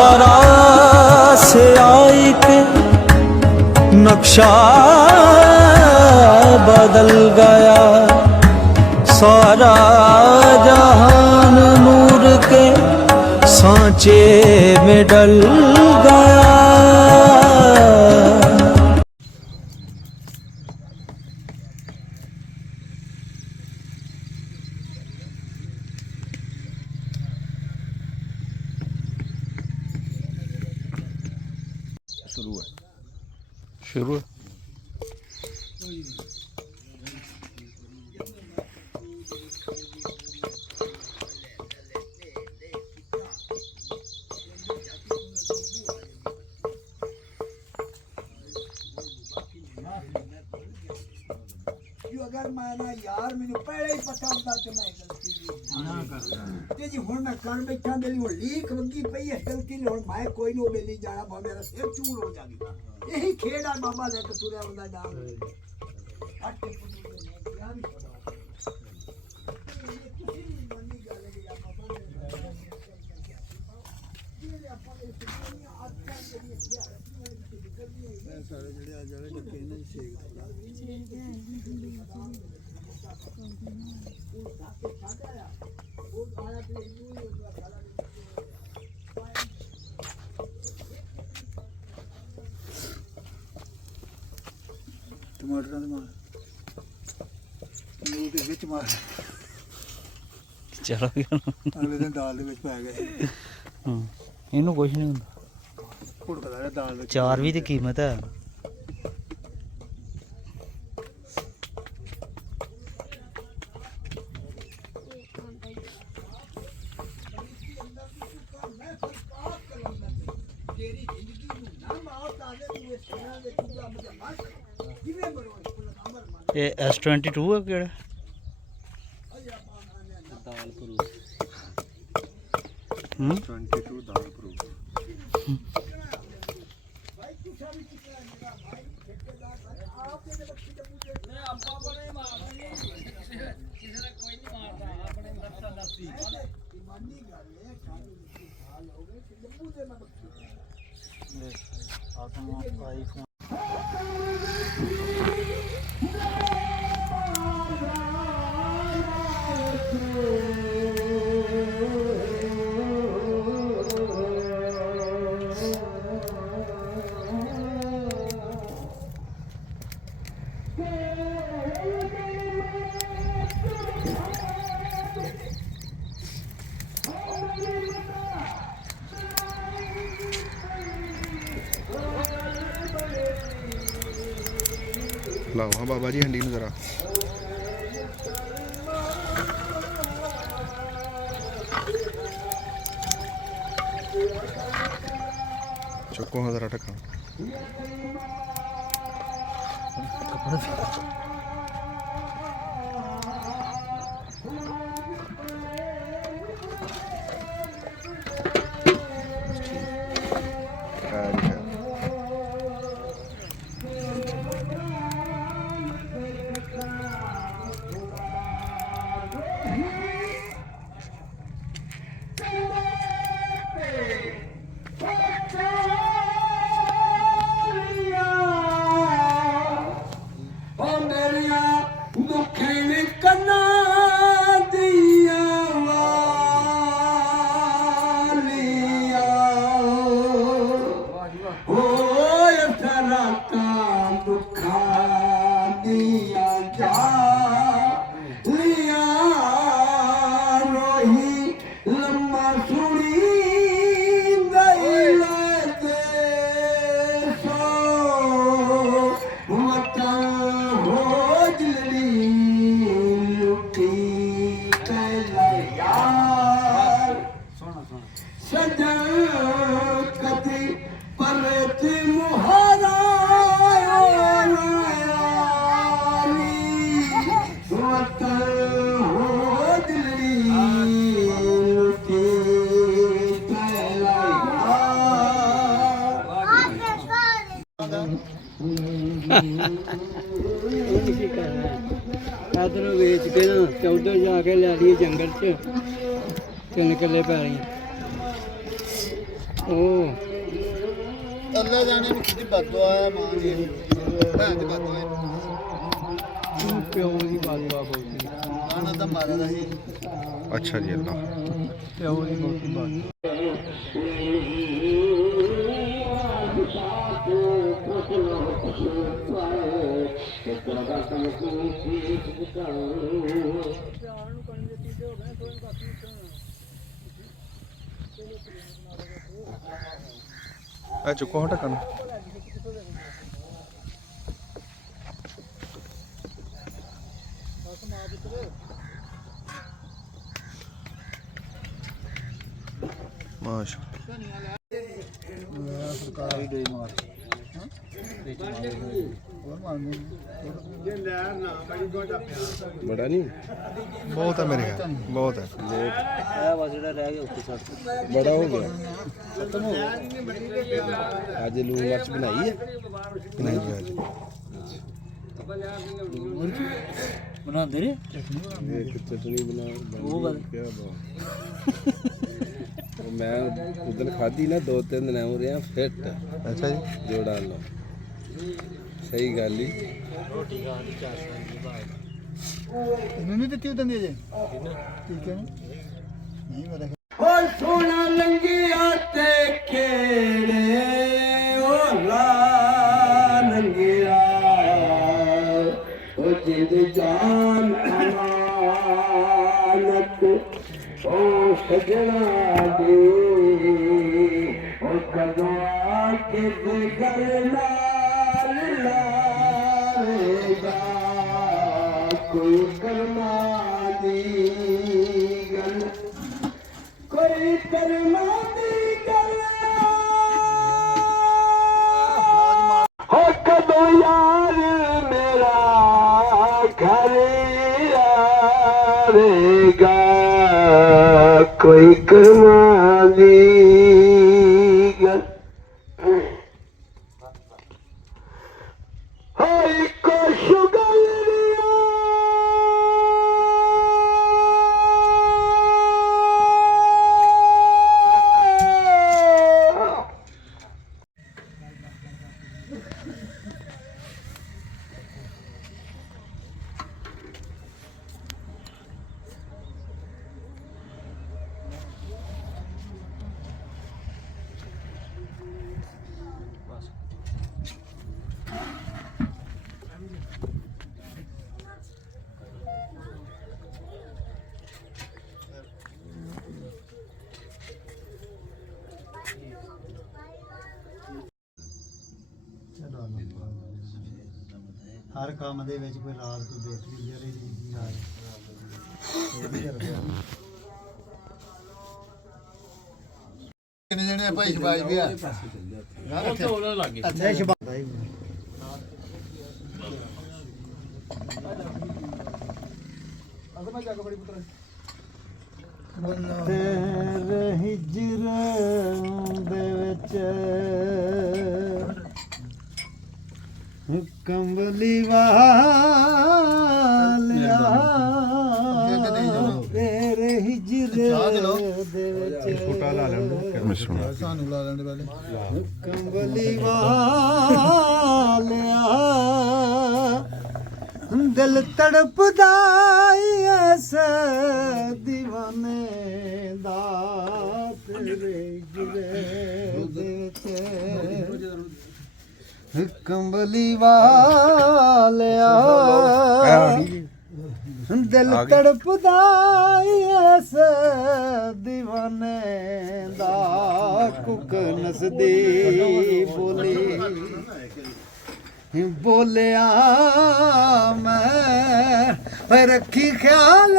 तरह से आई के नक्शा बदल गया, सारा जहान नूर के सांचे में डल गया। शुरू है। अगर मैं यार मैंने पहले ही पता होता तो मैं गलती ना करता जी। हुण मैं कर बैठा मेरी वो लीक वगी पई है गलती हुण मैं कोई नो बेली जाना भा मेरा सिर चूर हो जागी। यही खेड आ बाबा लेके तुरया हुंदा डाल हट यार भी सारे ਜਿਹੜੇ ਆ ਜਿਹੜੇ ਡੱਕੇ ਇਹਨਾਂ ਦੀ ਸੇਕ ਟਮਾਟਰਾਂ ਦੇ ਮਾਰ ਨੂੰ ਦੇ ਵਿੱਚ ਮਾਰ ਚਲੋ ਅਗਲੇ ਦਿਨ ਦਾਲ ਦੇ ਵਿੱਚ ਪੈ ਗਏ। ਇਹਨੂੰ ਕੁਝ ਨਹੀਂ ਹੁੰਦਾ, ਘੁੜਕਦਾ ਰਿਹਾ ਦਾਲ ਵਿੱਚ। ਚਾਰ ਵੀ ਤੇ ਕੀਮਤ ਹੈ। ਇਹ S22 ਹੈ ਕਿਹੜਾ? ਦਾਲਪੁਰ 22 ਦਾਲਪੁਰ। लाओ हाँ बाबा जी हंडी जरा चुको हाँ जरा टका इधरों वेच के ना तो उधर जाके लै लिए जंगल च निकले पैलियां ਅੱਲਾ ਜਾਣੇ ਨੂੰ ਕਿਹਦੀ ਬਦਦੁਆ ਆ ਮਾਂ ਦੀ ਭੈਣ ਦੀ ਬਦਦੁਆ ਪਿਓ ਦੀ ਬਦਦੁਆ ਬਹੁਤੀ ਗਾਣਾ ਤਾਂ ਮਾਰਿਆ ਦਾ ਸੀ ਅੱਛਾ ਜੀ ਅੱਲਾ ਪਿਓ ਦੀ ਬਹੁਤੀ ਬਦਦੁਆ ਆ ਚੁੱਕੋ ਹਾਂ ਢੱਕਣ ਮਾਸ਼ਾ ਸਰਕਾਰੀ ਦੇ ਮਾਰ ਬੜਾ ਨਹੀਂ ਬਹੁਤ ਹੈ ਮੇਰੇ ਖਿਆਲ ਬਹੁਤ ਹੈ ਇਹ ਬਸ ਜਿਹੜਾ ਰਹਿ ਗਿਆ ਉੱਤੇ ਛੱਡ ਬੜਾ ਹੋ ਗਿਆ ਅੱਜ ਲੂਣ ਮਿਰਚ ਬਣਾਈ ਹੈ ਨਹੀਂ ਜੀ ਅੱਜ ਬਣਾਉਂਦੇ ਨੇ ਇੱਕ ਚਟਣੀ ਬਣਾ ਉਹ ਗੱਲ ਕਿਆ ਬਾਤ ਮੈਂ ਉਦੋਂ ਖਾਧੀ ਨਾ 2-3 ਦਿਨ ਹੋ ਰਿਹਾ ਫਿੱਟ ਅੱਛਾ ਜੀ ਜੋੜਾ ਲਾ ਸਹੀ ਗੱਲ ਹੀ ਇਹਨੂੰ ਨਹੀਂ ਦਿੱਤੀ ਉਦੋਂ ਦੀ ਅਜੇ ਠੀਕ ਹੈ ਨਹੀਂ ਮੈਂ ਓ ਸੋਹਣਾ ਲੰਗਿਆ ਤੇ ਖੇੜੇ ਓ ਲਾ ਲੰਗਿਆ ਓ ਜਿੰਦ ਜਾਨ ਅਮਾਨਤ ਓ ਸਜਣਾ ਦੀ ਓ ਕਦੋਂ ਕਿਸ ਗੱਲ ਨਾਲ ਲਾਏਗਾ ਕੋਈ ਕਰਮਾ ਦੀ ਗੱਲ ਕੋਈ ਕਰਮਾ ਦੀ ਗੱਲ ਹੋ ਕਦੋਂ ਯਾਰ ਮੇਰਾ ਘਰ ਆਵੇਗਾ ਕੋਈ ਕਰਮਾ ਦੀ ਗੱਲ ਹੋਈ ਕੁਛ ਗੱਲ ਹਰ ਕੰਮ ਦੇ ਵਿੱਚ ਕੋਈ ਰਾਜ ਕੋਈ ਬੇਹਤਰੀ ਜਿਹੜੇ ਜੀ ਰਾਜ ਕਿੰਨੇ ਜਣੇ ਭਾਈ ਸ਼ਬਾਜ ਵੀ ਆ ਅੱਛਾ ਸ਼ਬਾਜ ਅਗਰ ਮੈਂ ਜੱਗ ਬੜੀ ਪੁੱਤਰ ਤੇਰੇ ਹਿਜਰ ਦੇ ਵਿੱਚ ਕੰਬਲੀ ਵਾਲਿਆ ਤੇਰੇ ਹਿਜਰ ਦੇ ਵਿੱਚ ਫੋਟਾ ਲਾ ਲੈਣ ਮਿਸਰੂਣਾ ਸਾਨੂੰ ਲਾ ਲੈਣ ਦੇ ਪਹਿਲੇ ਕੰਬਲੀ ਵਾਲਿਆ ਦਿਲ ਤੜਪਦਾ ਐਸ دیਵਾਨੇ ਦਾ ਤੇਰੇ ਜਿਲੇ ਦੇ ਵਿੱਚ ਕੰਬਲੀ ਵਾਲਿਆ ਦਿਲ ਤੜਪਦਾ ਐਸ دیਵਾਨੇ ਦਾ ਕੁਕ ਨਸਦੀ ਬੋਲੀ ਬੋਲਿਆ ਮੈਂ ਰੱਖੀ ਖਿਆਲ